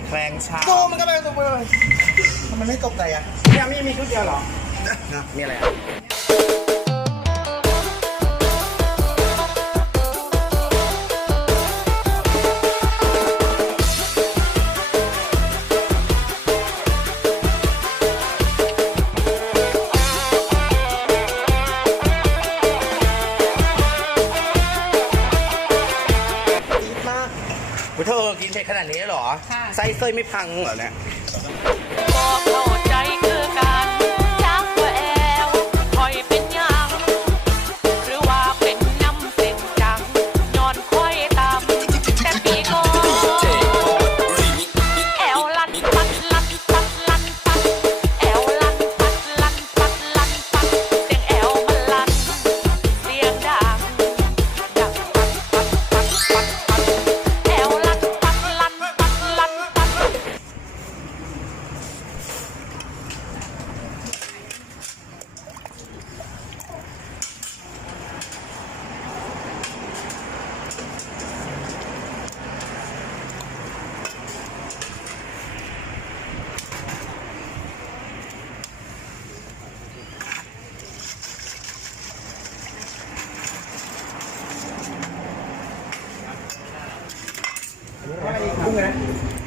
อยแครงชาซูมมันก็ไปซูมไปเลยทำไมไม่ตกใจอะเนี่ยมีมีชุดเดียวเหรอมีอะไรอะ ไส้เส้ยไม่พังเหรอเนี่ย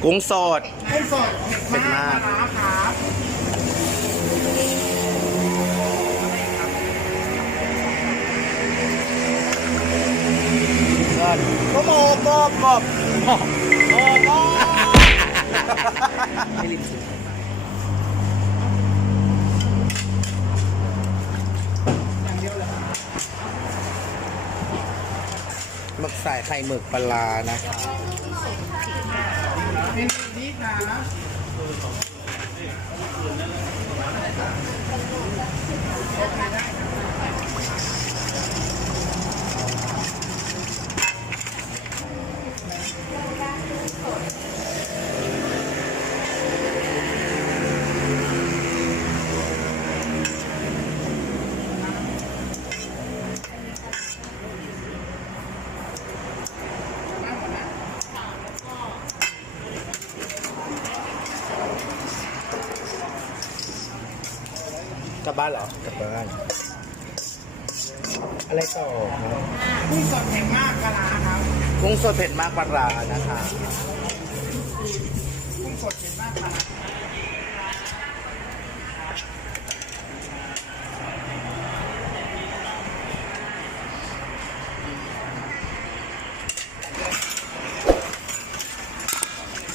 กุ้งสดให้สดเผ็ดมากปลร้ครับก็โมบโมบโมบโมบโมบโมบหมึกใส่ไข่หมึกปลาร้านะคะ เป็นนี่นะกลั บบ้านเหรอ กลับบ้าน อะไรต่อครับกุ้งสดเผ็ดมากปลาร้าครับกุ้งสดเผ็ดมากปลาร้านะคะกุ้งสดเผ็ดมากปลาร้า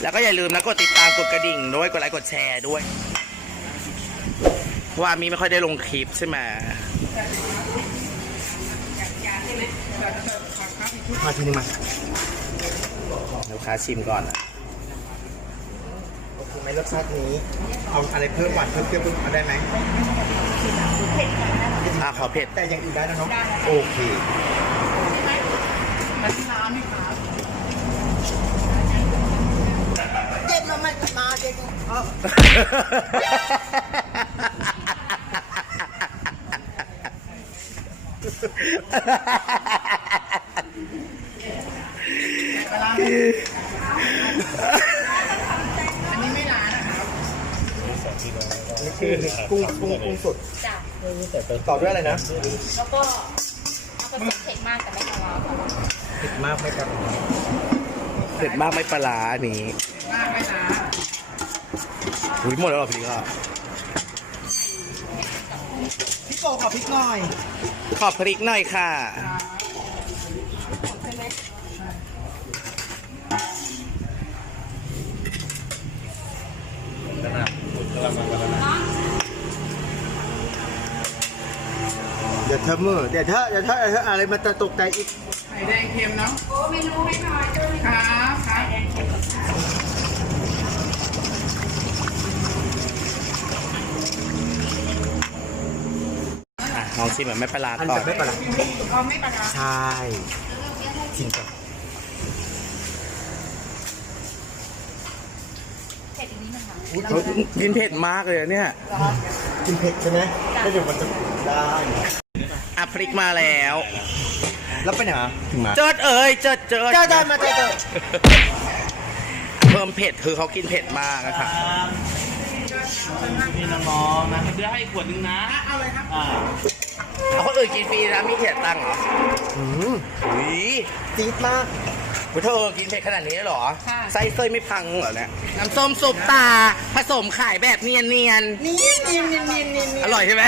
แล้วก็อย่าลืมนะกดติดตามกดกระดิ่งด้วยกดไลค์กดแชร์ด้วย ว่ามีไม่ค่อยได้ลงคลิปใช่ไหมมาทีนี้มาลูกค้าชิมก่อนนะโอเคไหมรสชาตินี้เอาอะไรเพิ่มหวานเพิ่มเปรี้ยวเพิ่มเอาได้ไหมอะขอเผ็ดแต่อยังอื่นได้นะเนาะโอเคมาที่ร้านไหมครับเด็กมาไม่มาเด็กปลาร้า อันนี้ไม่ร้านนะครับนี่คือกุ้งกุ้งกุ้งสดจ้ะต่อด้วยอะไรนะ แล้วก็เอาผสมเผ็ดมากแต่ไม่ปลาร้าค่ะเผ็ดมากไม่กระเผ็ดมากไม่ปลาร้าอันนี้มากไม่ร้านอุ้ยหมดแล้วเหรอพี่ก็พี่โก ขอพริกหน่อยขอบพริกหน่อยค่ะเดี๋ยวเธอมือเดี๋ยวเธอเดี๋ยวเธอเดี๋ยวเธออะไรมันจะตกใจอีกไข่แดงเค็มเนาะโอ้เมนูให้หน่อยครับครับ ลองชิมแบบไม่ปลาร้าอันก่อจะนไม่ปลาร้าเอาไม่ปลาร้าใช่ชิมก่อนเผ็ดอีกนิดนึงค่ะเฮ้ยกินเผ็ดมากเลยอะเนี่ย กินเผ็ดใช่ไหมแล้วเดี๋ยวมันจะได้ อะพริกมาแล้ว แล้วไปไหนมาถึงมาเจิดเอ้ยเจิดเจิดเจ้าเจ้ามาเจ้าเจ้าเพิ่พิ่มเผ็ดคือเขากินเผ็ดมากนะคะพี่น้องๆนะเดี๋ยวให้ขวดนึงนะ เอาเลยครับอ่า เอาคนอื่นกินฟรีนะมีเผ็ดตังค์เหรออืมอุ้ยจี๊ดมากเธอกินเผ็ดขนาดนี้เหรอค่ะไส้เส้ยไม่พังเหรอเนี่ย น้ำส้มสุปตา ผสมขายแบบเนียนนี่นี่นี่นี่นี่นี่ๆอร่อยใช่ไหม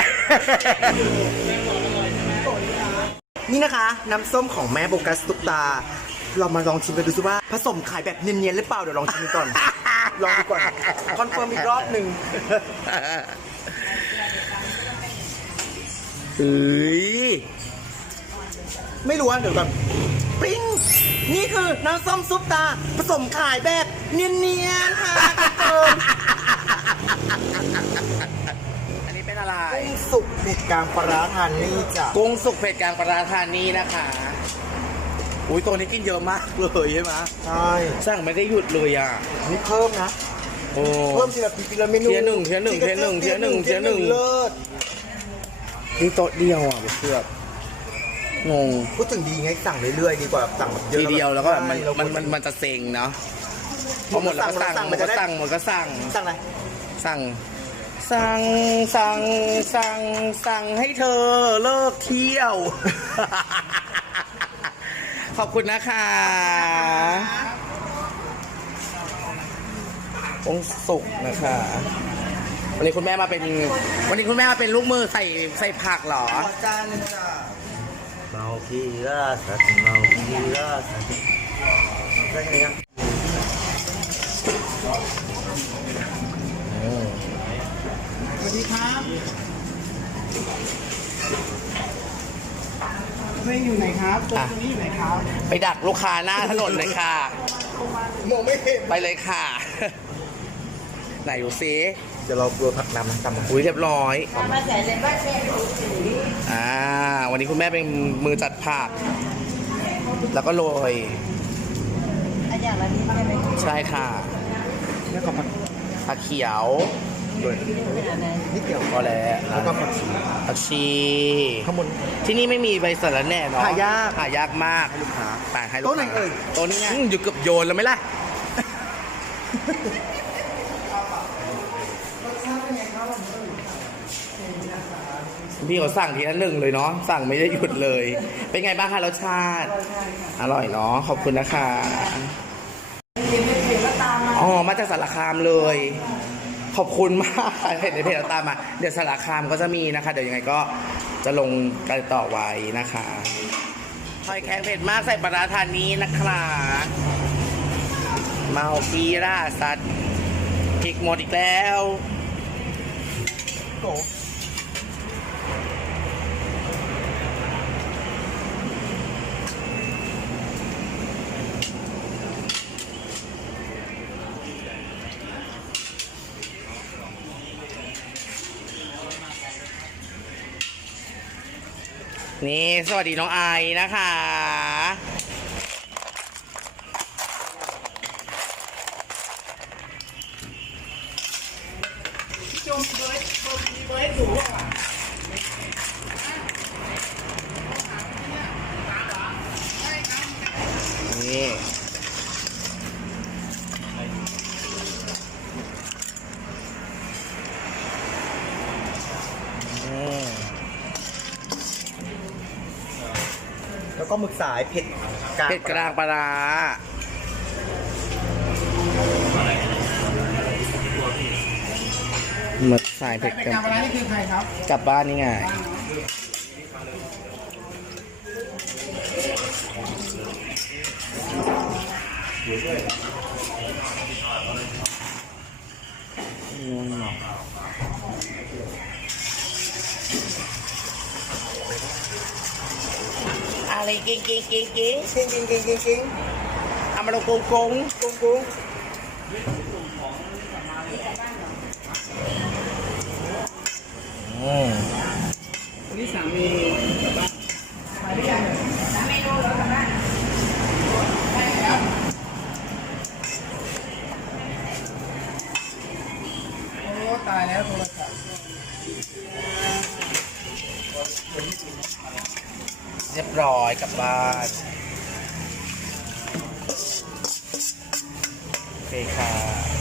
นี่นะคะ น้ำส้มของแม่โบกัสตุกตา เรามาลองชิมกันดูสิว่า ผสมขายแบบเนียนๆหรือเปล่าเดี๋ยวลองชิมก่อน ลองดูก่อน คอนเฟิร์มอีกรอบหนึ่ง เฮ้ยไม่รู้อะเดี๋ยวก่อนปริ้งนี่คือน้ำส้มซุปตา ผสมขายแบบเนียนๆค่ะคอนเฟิร์มอันนี้เป็นอะไร กุ้งสุกเผ็ดกลางปลาร้าทานนี่จ้ะกุ้งสุกเผ็ดกลางปลาร้าทานนี้นะคะ อุ้ยตัวนี้กินเยอะมากเลยใช่ไหมใช่สั่งไม่ได้หยุดเลยอะ นี่เพิ่มนะ โอ้ เพิ่มทีละทีละเมนูเทียร์หนึ่งเทียร์หนึ่งเทียร์หนึ่งเทียร์หนึ่งเทียร์หนึ่งเลิศ นี่โต๊ะเดียวอะเพื่อนงงพูดถึงดีไงสั่งเรื่อยๆดีกว่าสั่งแบบเยอะทีเดียวแล้วก็แบบมันใช่เรามันมันมันจะเซ็งเนาะพอหมดแล้วก็สั่งสั่งหมมันดจะก็ได้สั่งหมดก็สั่งสั่งอะไรสั่ง สั่งสั่งสั่งสั่งให้เธอเลิกเที่ยว ขอบคุณนะคะองค์สุกนะคะ วันนี้คุณแม่มาเป็น วันนี้คุณแม่มาเป็นลูกมือใส่ใส่ผักเหรอ จารย์จ้ะเมาคีราสัตว์เมาคีราสัตว์ได้ไงอะสวัสดีครับไม่อยู่ไหนครับตรงนี้อยู่ไหนครับ ไปดักลูกค้าหน้าถนนเลยค่ะ มองไม่เห็น ไปเลยค่ะ ไหนดูซิเดี๋ยวเราตัวผักน้ำนะจำมาอุ้ยเรียบร้อย มาใส่เลยว่าเส้นอ่า วันนี้คุณแม่เป็นมือจัดผัก แล้วก็โรย อันอย่างละนี้ใช่ไหมใช่ค่ะเนี่ยขอผักผักเขียวด้วยนิดเดียวพอแล้วแล้วก็ผักชีผักชีข้างบนที่นี่ไม่มีใบสะระแหน่เนาะหายากหายากมากให้ลูกค้าต่างให้ลูกค้าโต๊ะไหนเอ่ยโต๊ะนี้ไงอืมอยู่เกือบโยนแล้วไหมล่ะ พี่เขาสั่งทีละหนึ่งเลยเนาะสั่งไม่ได้หยุดเลย เป็นไงบ้างคะรสชาติ อร่อยเนาะขอบคุณนะคะอ๋อมาจากสารคามเลย ขอบคุณมากค่ะเห็นในเพจเราตามมาเดี๋ยวสารคามก็จะมีนะคะ เดี๋ยวยังไงก็จะลงกันต่อไว้นะคะหอยแครงเผ็ดมากใส่ปลาร้าทานนี้นะคะเมาปีราสัตว์พริกหมดอีกแล้ว โอ้นี่ สวัสดีน้องไอนะคะ นี่อืม แล้วก็หมึกสายเผ็ดกลางเผ็ดกลางปลาร้าหมึกสายเผ็ดกลางปลานี่คือใครครับ กลับบ้านนี่ไงอะไรกิ้งกิ้งเก่งเก่งเก่งเก่งเก่งเอาม เรียบร้อยกลับบ้านเคค่ะ